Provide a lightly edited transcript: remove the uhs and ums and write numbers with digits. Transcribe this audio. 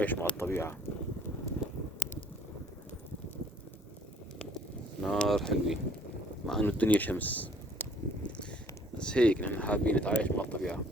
نتعايش مع الطبيعة. نار حلوة، مع انه الدنيا شمس، بس هيك نحن حابين نتعايش مع الطبيعة.